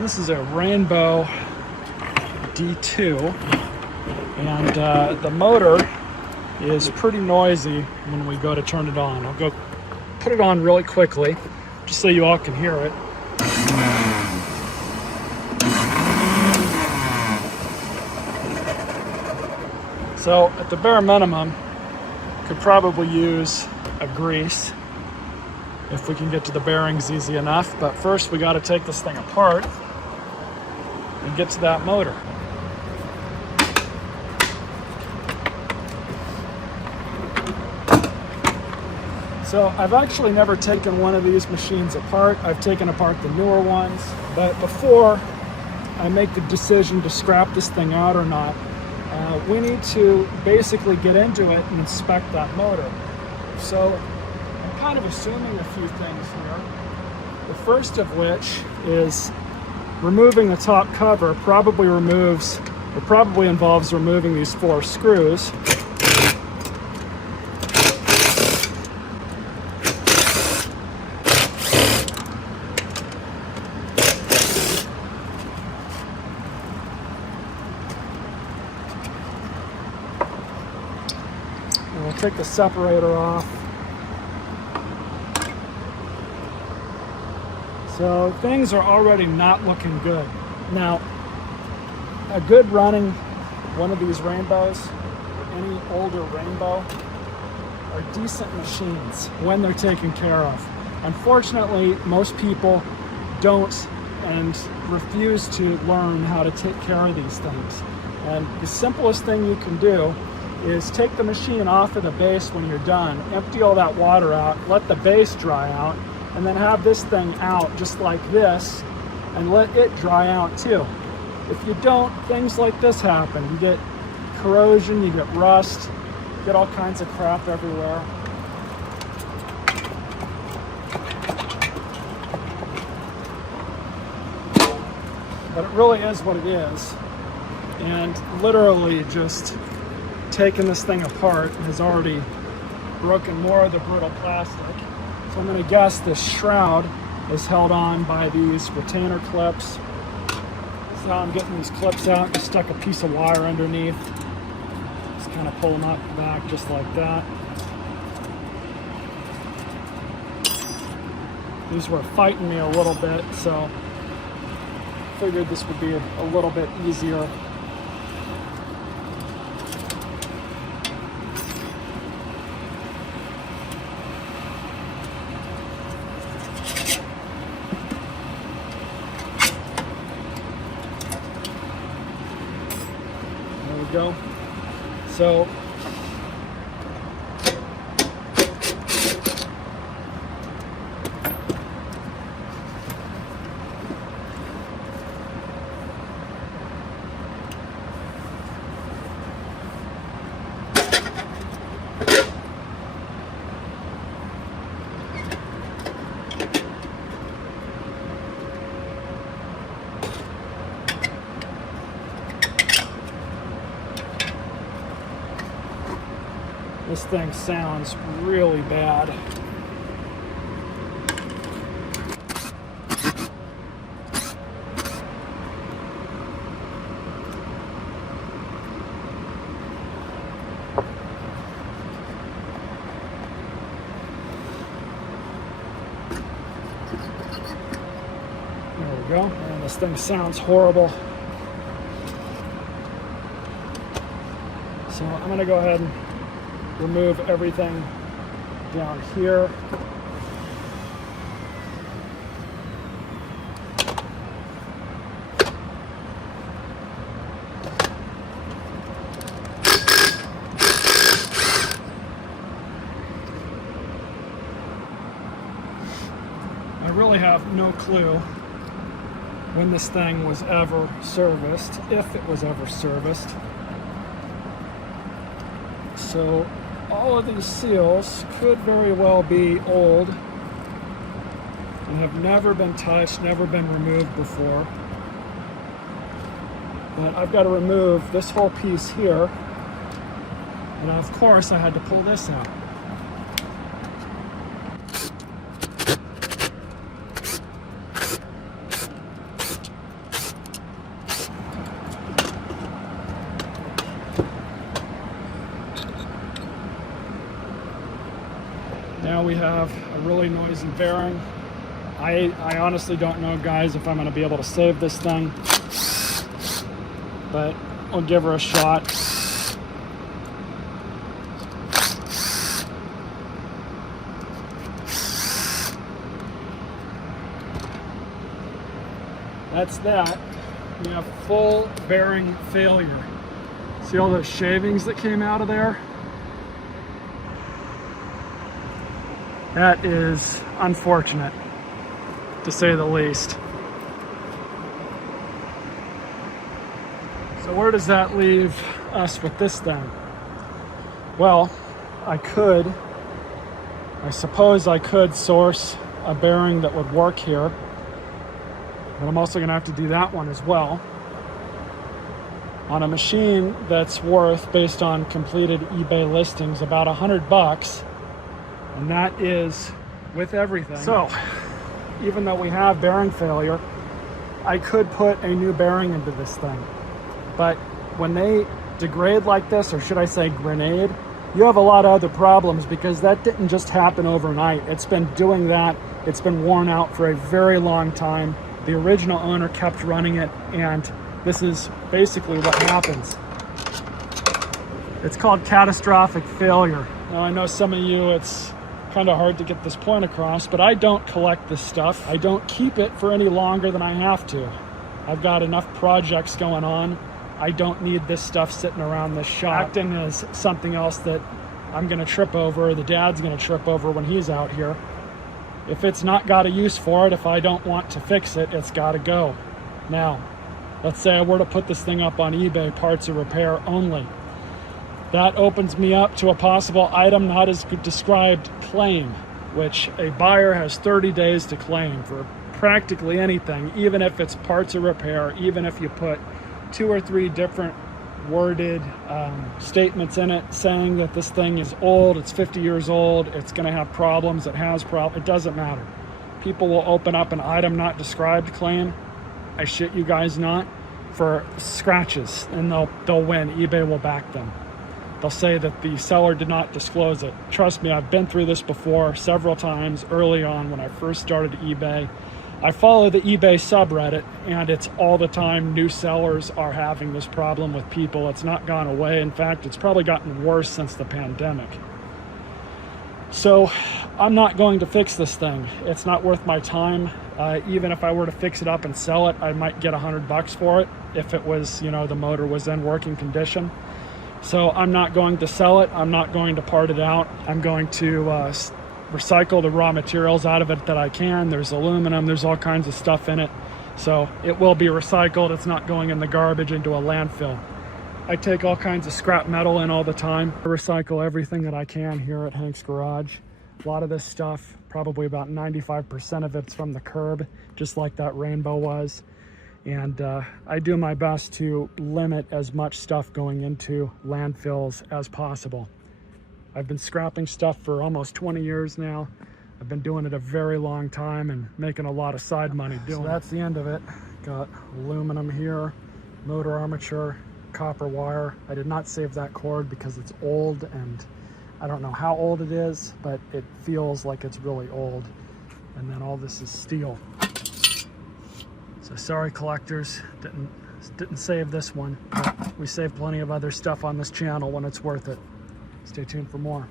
This is a Rainbow D2, and the motor is pretty noisy when we go to turn it on. I'll go put it on really quickly just so you all can hear it. So at the bare minimum, could probably use a grease if we can get to the bearings easy enough, but first we got to take this thing apart and get to that motor. So I've actually never taken one of these machines apart. I've taken apart the newer ones, but before I make the decision to scrap this thing out or not, we need to basically get into it and inspect that motor. So I'm kind of assuming a few things here. The first of which is removing the top cover probably involves removing these 4 screws. And we'll take the separator off. So things are already not looking good. Now, a good running one of these Rainbows, or any older Rainbow, are decent machines when they're taken care of. Unfortunately, most people don't and refuse to learn how to take care of these things. And the simplest thing you can do is take the machine off of the base when you're done, empty all that water out, let the base dry out, and then have this thing out just like this and let it dry out too. If you don't, things like this happen. You get corrosion, you get rust, you get all kinds of crap everywhere. But it really is what it is. And literally just taking this thing apart has already broken more of the brittle plastic. So I'm going to guess this shroud is held on by these retainer clips. So now I'm getting these clips out, just stuck a piece of wire underneath. Just kind of pull them out the back just like that. These were fighting me a little bit, so figured this would be a little bit easier. Go. So this thing sounds really bad. There we go. And this thing sounds horrible. So I'm going to go ahead and remove everything down here. I really have no clue when this thing was ever serviced, if it was ever serviced. So all of these seals could very well be old and have never been touched, never been removed before. But I've got to remove this whole piece here. And of course I had to pull this out. have a really noisy bearing. I honestly don't know, guys, if I'm going to be able to save this thing, but I'll give her a shot. That's that. We have full bearing failure. See all those shavings that came out of there? That is unfortunate, to say the least. So where does that leave us with this thing? Well, I suppose I could source a bearing that would work here, but I'm also gonna have to do that one as well on a machine that's worth, based on completed eBay listings, about $100, and that is with everything. So even though we have bearing failure, I could put a new bearing into this thing. But when they degrade like this, or should I say grenade, you have a lot of other problems, because that didn't just happen overnight. It's been doing that. It's been worn out for a very long time. The original owner kept running it, and this is basically what happens. It's called catastrophic failure. Now, I know some of you, it's kind of hard to get this point across, but I don't collect this stuff. I don't keep it for any longer than I have to. I've got enough projects going on. I don't need this stuff sitting around this shop. Acting as something else that I'm gonna trip over, or the dad's gonna trip over when he's out here. If it's not got a use for it, if I don't want to fix it, it's gotta go. Now, let's say I were to put this thing up on eBay, parts or repair only. That opens me up to a possible item not as described claim, which a buyer has 30 days to claim for practically anything, even if it's parts or repair, even if you put 2 or 3 different worded statements in it saying that this thing is old, it's 50 years old, it's going to have problems, it has problems. It doesn't matter. People will open up an item not described claim, I shit you guys not, for scratches, and they'll win. eBay will back them. They'll say that the seller did not disclose it. Trust me, I've been through this before several times early on when I first started eBay. I follow the eBay subreddit, and it's all the time new sellers are having this problem with people. It's not gone away. In fact, it's probably gotten worse since the pandemic. So I'm not going to fix this thing. It's not worth my time. Even if I were to fix it up and sell it, I might get $100 for it if it was, you know, the motor was in working condition. So I'm not going to sell it. I'm not going to part it out. I'm going to recycle the raw materials out of it that I can. There's aluminum, there's all kinds of stuff in it. So it will be recycled. It's not going in the garbage into a landfill. I take all kinds of scrap metal in all the time. I recycle everything that I can here at Hank's Garage. A lot of this stuff, probably about 95% of it's from the curb, just like that rainbow was. And I do my best to limit as much stuff going into landfills as possible. I've been scrapping stuff for almost 20 years now. I've been doing it a very long time and making a lot of side money doing it. So that's the end of it. Got aluminum here, motor armature, copper wire. I did not save that cord because it's old, and I don't know how old it is, but it feels like it's really old. And then all this is steel. So sorry, collectors, didn't save this one, but we save plenty of other stuff on this channel when it's worth it. Stay tuned for more.